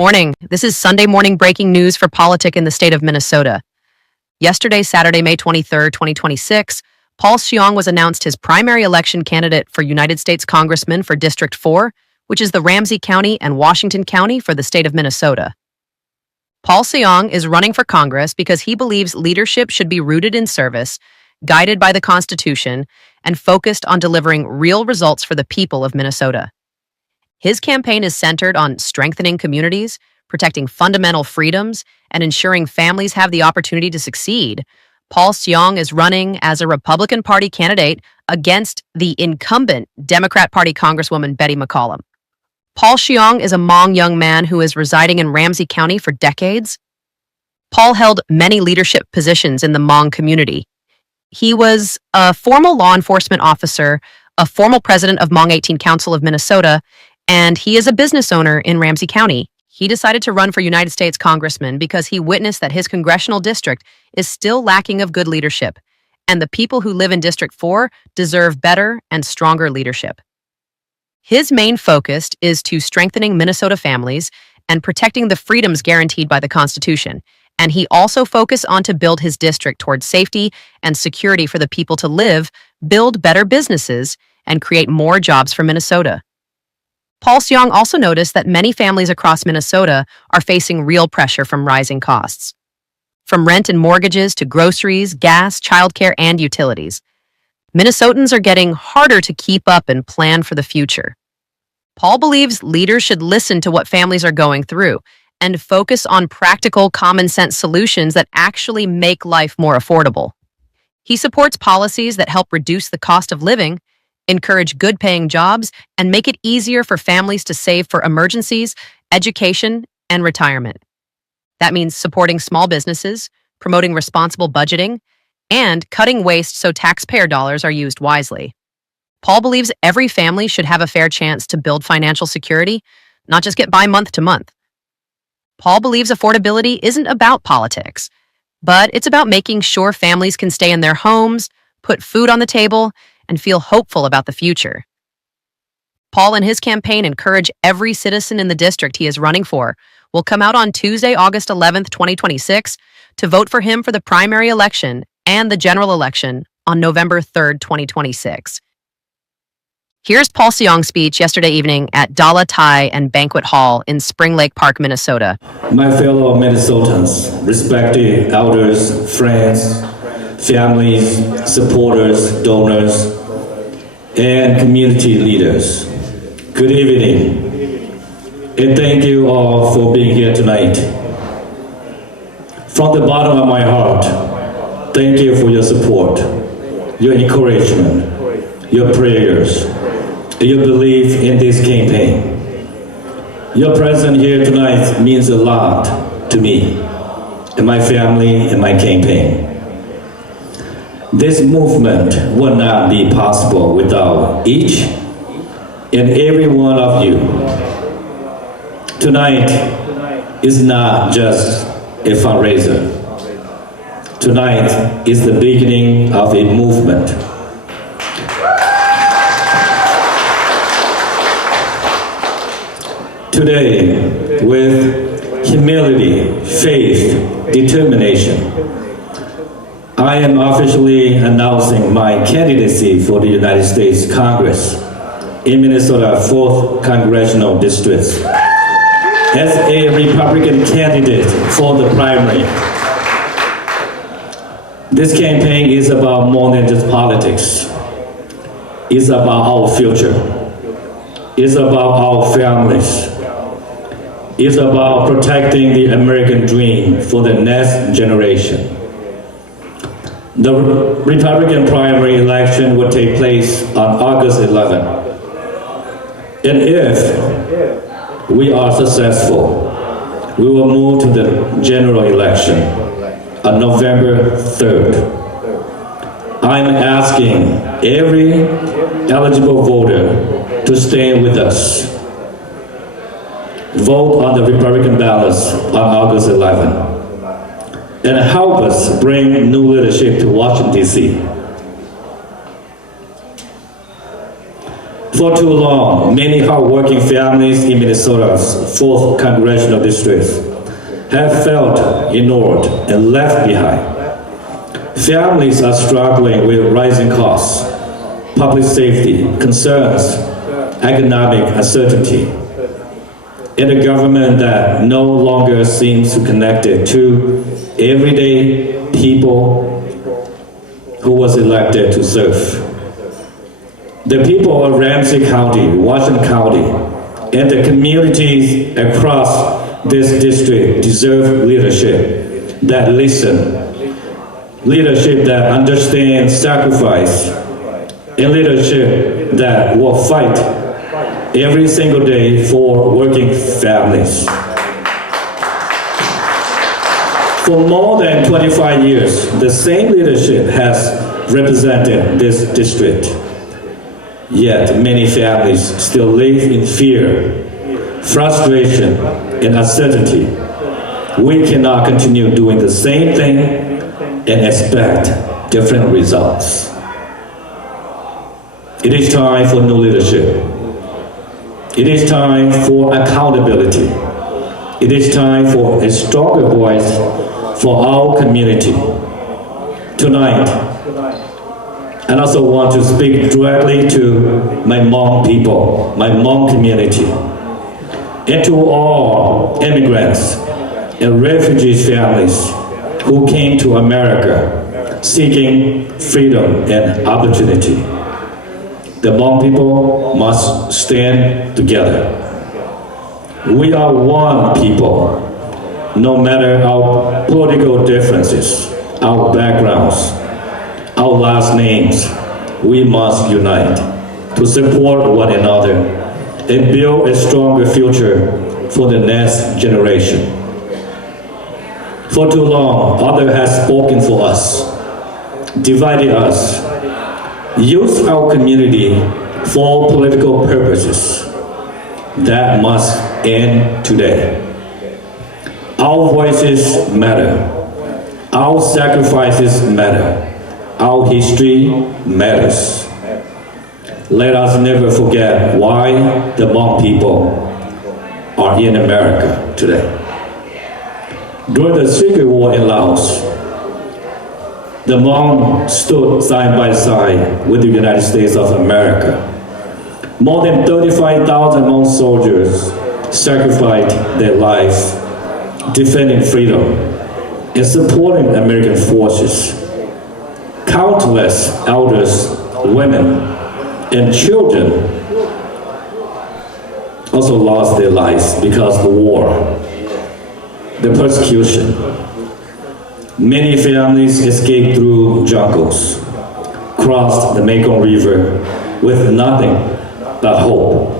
Morning. This is Sunday morning breaking news for politics in the state of Minnesota. Yesterday, Saturday, May 23rd, 2026, Paul Xiong was announced his primary election candidate for United States Congressman for District 4, which is the Ramsey County and Washington County for the state of Minnesota. Paul Xiong is running for Congress because he believes leadership should be rooted in service, guided by the Constitution, and focused on delivering real results for the people of Minnesota. His campaign is centered on strengthening communities, protecting fundamental freedoms, and ensuring families have the opportunity to succeed. Paul Xiong is running as a Republican Party candidate against the incumbent Democrat Party Congresswoman Betty McCollum. Paul Xiong is a Hmong young man who is residing in Ramsey County for decades. Paul held many leadership positions in the Hmong community. He was a formal law enforcement officer, a formal president of Hmong 18 Council of Minnesota, and he is a business owner in Ramsey County. He decided to run for United States Congressman because he witnessed that his congressional district is still lacking of good leadership, and the people who live in District 4 deserve better and stronger leadership. His main focus is to strengthening Minnesota families and protecting the freedoms guaranteed by the Constitution, and he also focused on to build his district towards safety and security for the people to live, build better businesses, and create more jobs for Minnesota. Paul Xiong also noticed that many families across Minnesota are facing real pressure from rising costs, from rent and mortgages to groceries, gas, childcare, and utilities. Minnesotans are getting harder to keep up and plan for the future. Paul believes leaders should listen to what families are going through and focus on practical, common-sense solutions that actually make life more affordable. He supports policies that help reduce the cost of living, encourage good-paying jobs, and make it easier for families to save for emergencies, education, and retirement. That means supporting small businesses, promoting responsible budgeting, and cutting waste so taxpayer dollars are used wisely. Paul believes every family should have a fair chance to build financial security, not just get by month to month. Paul believes affordability isn't about politics, but it's about making sure families can stay in their homes, put food on the table, and feel hopeful about the future. Paul and his campaign encourage every citizen in the district he is running for will come out on Tuesday, August 11th, 2026, to vote for him for the primary election and the general election on November 3rd, 2026. Here's Paul Xiong's speech yesterday evening at Dala Thai and Banquet Hall in Spring Lake Park, Minnesota. My fellow Minnesotans, respected elders, friends, families, supporters, donors, and community leaders, good evening, and thank you all for being here tonight. From the bottom of my heart, thank you for your support, your encouragement, your prayers, and your belief in this campaign. Your presence here tonight means a lot to me, and my family, and my campaign. This movement would not be possible without each and every one of you. Tonight is not just a fundraiser. Tonight is the beginning of a movement. Today, with humility, faith, determination, I am officially announcing my candidacy for the United States Congress in Minnesota 4th Congressional District as a Republican candidate for the primary. This campaign is about more than just politics. It's about our future. It's about our families. It's about protecting the American dream for the next generation. The Republican primary election will take place on August 11th. And if we are successful, we will move to the general election on November 3rd. I'm asking every eligible voter to stay with us. Vote on the Republican ballots on August 11th. And help us bring new leadership to Washington, D.C. For too long, many hardworking families in Minnesota's 4th Congressional District have felt ignored and left behind. Families are struggling with rising costs, public safety concerns, economic uncertainty, and a government that no longer seems connected to everyday people who was elected to serve. The people of Ramsey County, Washington County, and the communities across this district deserve leadership that listen, leadership that understands sacrifice, and leadership that will fight every single day for working families. For more than 25 years, the same leadership has represented this district. Yet many families still live in fear, frustration, and uncertainty. We cannot continue doing the same thing and expect different results. It is time for new leadership. It is time for accountability. It is time for a stronger voice for our community. Tonight, I also want to speak directly to my Hmong people, my Hmong community, and to all immigrants and refugee families who came to America seeking freedom and opportunity. The Hmong people must stand together. We are one people, no matter our political differences, our backgrounds, our last names. We must unite to support one another and build a stronger future for the next generation. For too long, others have spoken for us, divided us, used our community for political purposes. That must end today. Our voices matter. Our sacrifices matter. Our history matters. Let us never forget why the Hmong people are in America today. During the Secret War in Laos, the Hmong stood side by side with the United States of America. More than 35,000 Hmong soldiers sacrificed their lives defending freedom and supporting American forces. Countless elders, women, and children also lost their lives because of the war, the persecution. Many families escaped through jungles, crossed the Mekong River with nothing but hope,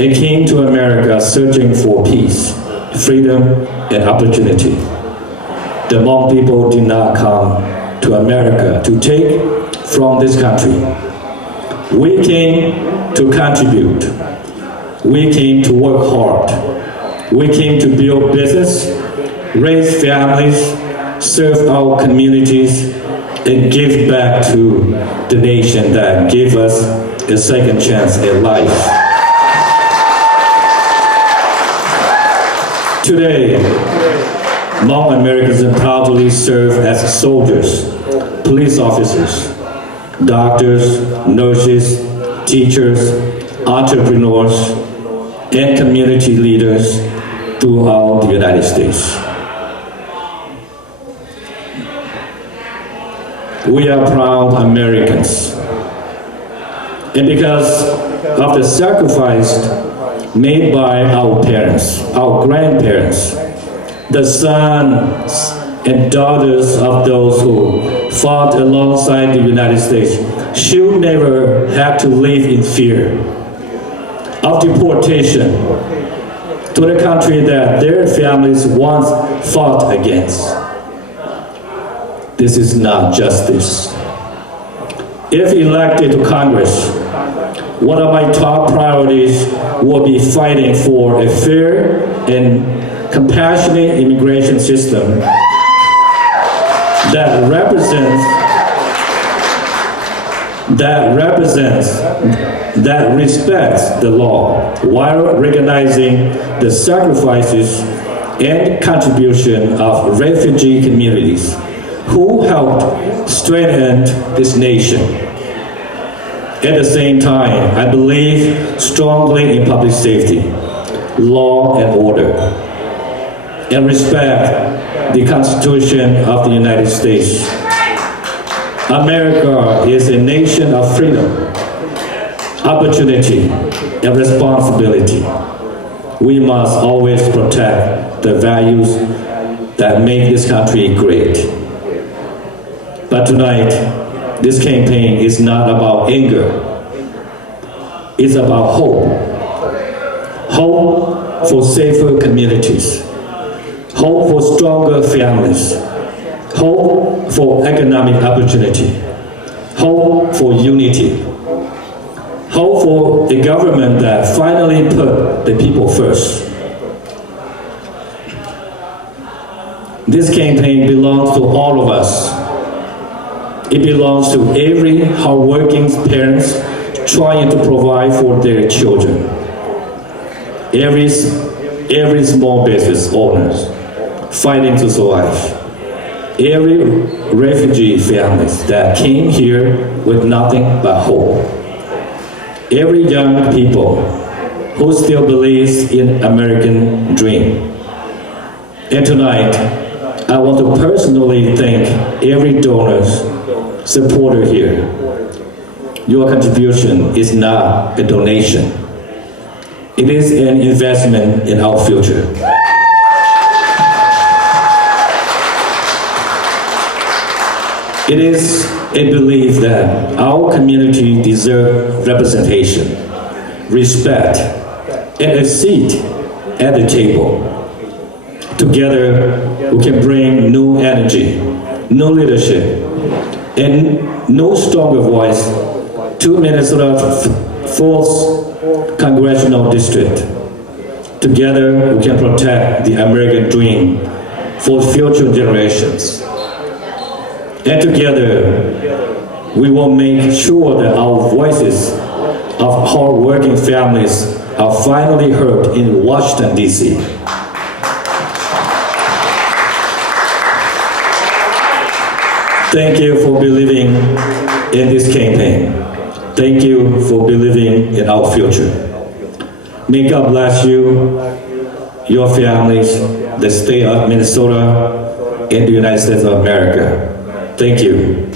and came to America searching for peace, freedom, and opportunity. The Hmong people did not come to America to take from this country. We came to contribute. We came to work hard. We came to build business, raise families, serve our communities, and give back to the nation that gave us a second chance at life. Today, Hmong Americans proudly serve as soldiers, police officers, doctors, nurses, teachers, entrepreneurs, and community leaders throughout the United States. We are proud Americans. And because of the sacrifice made by our parents, our grandparents, the sons and daughters of those who fought alongside the United States should never have to live in fear of deportation to the country that their families once fought against. This is not justice. If elected to Congress, one of my top priorities will be fighting for a fair and compassionate immigration system that that represents, that respects the law while recognizing the sacrifices and contribution of refugee communities who helped strengthen this nation. At the same time, I believe strongly in public safety, law and order, and respect the Constitution of the United States. America is a nation of freedom, opportunity, and responsibility. We must always protect the values that make this country great. But tonight, this campaign is not about anger. It's about hope. Hope for safer communities. Hope for stronger families. Hope for economic opportunity. Hope for unity. Hope for a government that finally put the people first. This campaign belongs to all of us. It belongs to every hardworking parents trying to provide for their children. Every small business owners fighting to survive. Every refugee families that came here with nothing but hope. Every young people who still believes in American dream. And tonight, I want to personally thank every donor's supporter here. Your contribution is not a donation. It is an investment in our future. It is a belief that our community deserves representation, respect, and a seat at the table. Together, we can bring new energy, new leadership, and no stronger voice to Minnesota's 4th Congressional District. Together, we can protect the American dream for future generations. And together, we will make sure that our voices of hard-working families are finally heard in Washington, D.C. Thank you for believing in this campaign. Thank you for believing in our future. May God bless you, your families, the state of Minnesota, and the United States of America. Thank you.